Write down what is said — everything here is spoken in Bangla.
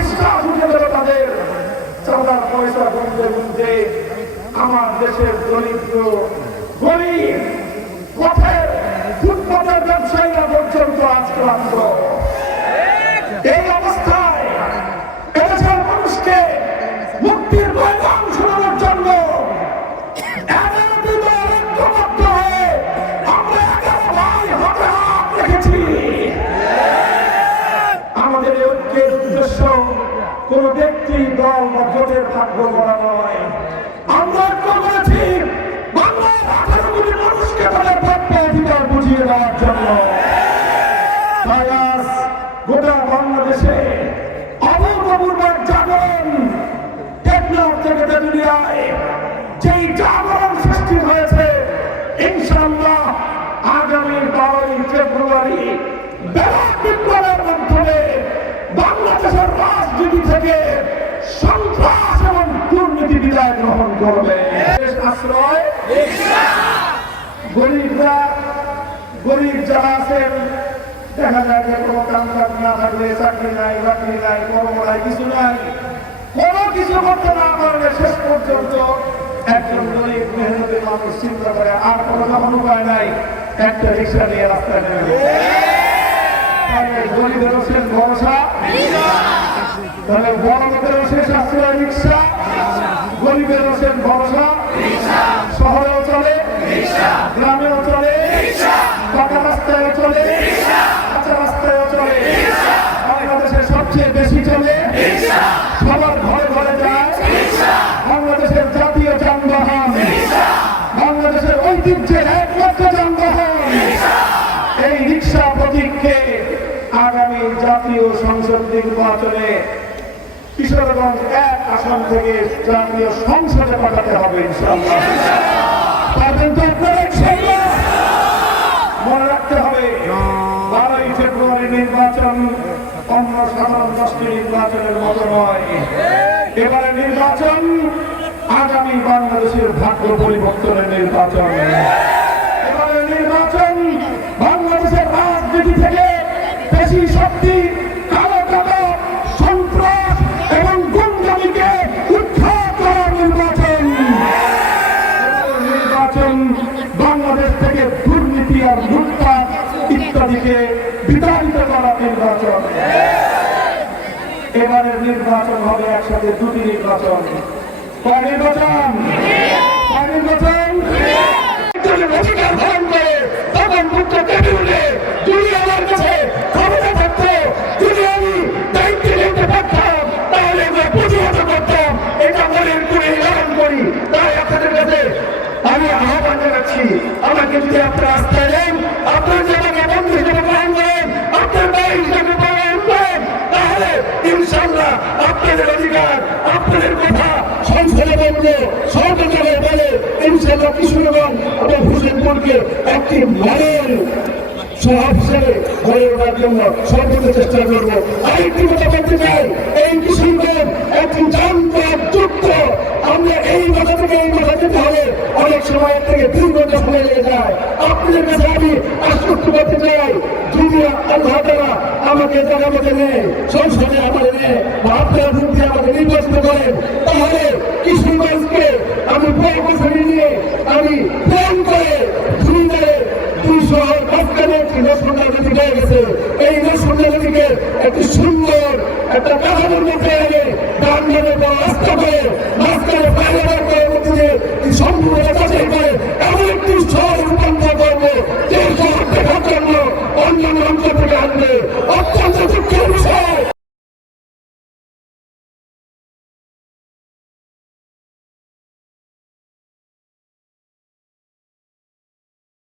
বিশ্বাস উঠে গেল তাদের। চাঁদার পয়সা গুনতে গুনতে আমার দেশের দরিদ্র গরিব পথের ফুটপাতের ব্যবসায়ীরা পর্যন্ত আজ ক্লান্ত। এই অবস্থায় এদেশের মানুষকে মুক্তির ময়দান শোনানোর জন্য ঐক্যবদ্ধ হয়ে আমরা 11 ভাই হাতে হাত রেখেছি। আমাদের এই ঐক্যের উদ্দেশ্য কোন ব্যক্তি দল বা জোটের ভাগ্য করা নয়। আমরা ঐক্য করেছি বাংলার 18 কোটি মানুষকে তাদের প্রাপ্য অধিকার বুঝিয়ে দেওয়ার জন্য। তাই আজ গোটা বাংলাদেশে অভূতপূর্ব জাগরণ টেকনাফ থেকে তেঁতুলিয়ায় যেই জাগরণ সৃষ্টি হয়েছে, ইনশাআল্লাহ আগামী 12ই ফেব্রুয়ারি ব্যাপক বিপ্লবের মাধ্যমে বাংলাদেশের রাজনীতি থেকে সন্ত্রাস এবং দুর্নীতি বিদায় গ্রহণ করবে। আশ্রয় গরিবরা, গরিব যারা আছেন, দেখা যায় যে কোনো কাজ না থাকলে চাকরি নাই, বাকরি নাই, কর্ম নাই, কিছু নাই, কোনো কিছু করতে না পারলে শেষ পর্যন্ত একজন গরিব মেহনতি মানুষ চিন্তা করে আর কোনো যখন উপায় নাই একটা রিক্সা নিয়ে রাস্তায় নেমে গরিবের শেষ ভরসা, তাহলে বড় লোকেরও শেষ আশ্রয় রিক্সা, গরিবের শেষ ভরসা। শহরেও চলে, গ্রামেও চলে, পাকা রাস্তায়ও চলে, কাঁচা রাস্তায়ও চলে, বাংলাদেশের সবচেয়ে বেশি চলে, সবার ঘরে ঘরে যায় বাংলাদেশের জাতীয় যানবাহন, বাংলাদেশের ঐতিহ্যের একমাত্র যানবাহন এই রিক্সা প্রতীককে আগামী জাতীয় সংসদ নির্বাচনে কিশোরগঞ্জ 1 আসন থেকে জাতীয় সংসদে পাঠাতে হবে ইনশাআল্লাহ। পারবেন তো আপনারা? মনে রাখতে হবে 12ই ফেব্রুয়ারি নির্বাচন অন্য সাধারণ 10টি নির্বাচনের মতো নয়। এবারে নির্বাচন আগামী বাংলাদেশের ভাগ্য পরিবর্তনের নির্বাচন। এবারে নির্বাচন বাংলাদেশের রাজনীতি থেকে বেশি শক্তি, কালো টাকা, সন্ত্রাস এবং গুন্ডামিকে উৎখাত করার নির্বাচন। নির্বাচন বাংলাদেশ থেকে দুর্নীতি আর লুটপাট ইত্যাদিকে বিতাড়িত করার নির্বাচন। এবারের নির্বাচন হবে একসাথে 2টি নির্বাচন। কয় নির্বাচন? অধিকার ধারণ করে তখন মুক্ত টেবিলে যদি আমার কাছে ক্ষমতা থাকতো, যদি আমি দায়িত্ব নিতে পারতাম, তাহলে আমরা প্রতিহত করতাম। এটা মনের করে এলান করি। তাই আপনাদের কাছে আমি আহ্বান জানাচ্ছি, আমাকে যদি আপনারা আস্থা নেন, আপনার যে আমাকে বন্ধু হিসেবে গ্রহণ করেন, আপনার ভাই হিসেবে গ্রহণ করেন, তাহলে ইনশাআল্লাহ আপনাদের অধিকার, আপনাদের কথা সংসদে বলবো, সরকারে বলে ইনশাআল্লাহ কিশোরগঞ্জ এবং হুসেনপুরকে একটি মডেল শহর হিসেবে গড়ে ওঠার জন্য সর্বোচ্চ চেষ্টা করবো। আরেকটি কথা বলতে চাই, এই কিশোরগঞ্জ একটি যানবাহন যুক্ত। আমরা এই মাথা থেকে এই মাথা যেতে হলে অনেক সময় থেকে 2 ঘন্টা সময় লেগে যায়। আপনাদের কাছে আমি আশ্বস্ত করতে চাই, যদি আল্লাহ তাআলা আমাকে জায়গা মতো নেয়, সংসদে আমাদের নেয়, আপনারা যদি আমাকে নির্বাচিত করেন, তাহলে কিশোরগঞ্জকে আমি প্রকৌশলী নিয়ে আমি প্ল্যান করে ধুলিদারে 2 শহর মাঝখানে একটি নরসুন্দা নদী হয়ে গেছে। এই নরসুন্দা নদীকে একটি সুন্দর একটা কাঠামোর মধ্যে এনে ডান ডানে রাস্তা করে মাঝখানে পায়রাবার করে মধ্যে সম্পূর্ণ যাচাই করে এমন একটি শহর রূপান্তর করবো যে শহর দেখার জন্য অন্যান্য অঞ্চল থেকে আসবে। অত্যন্ত দুঃখের বিষয়।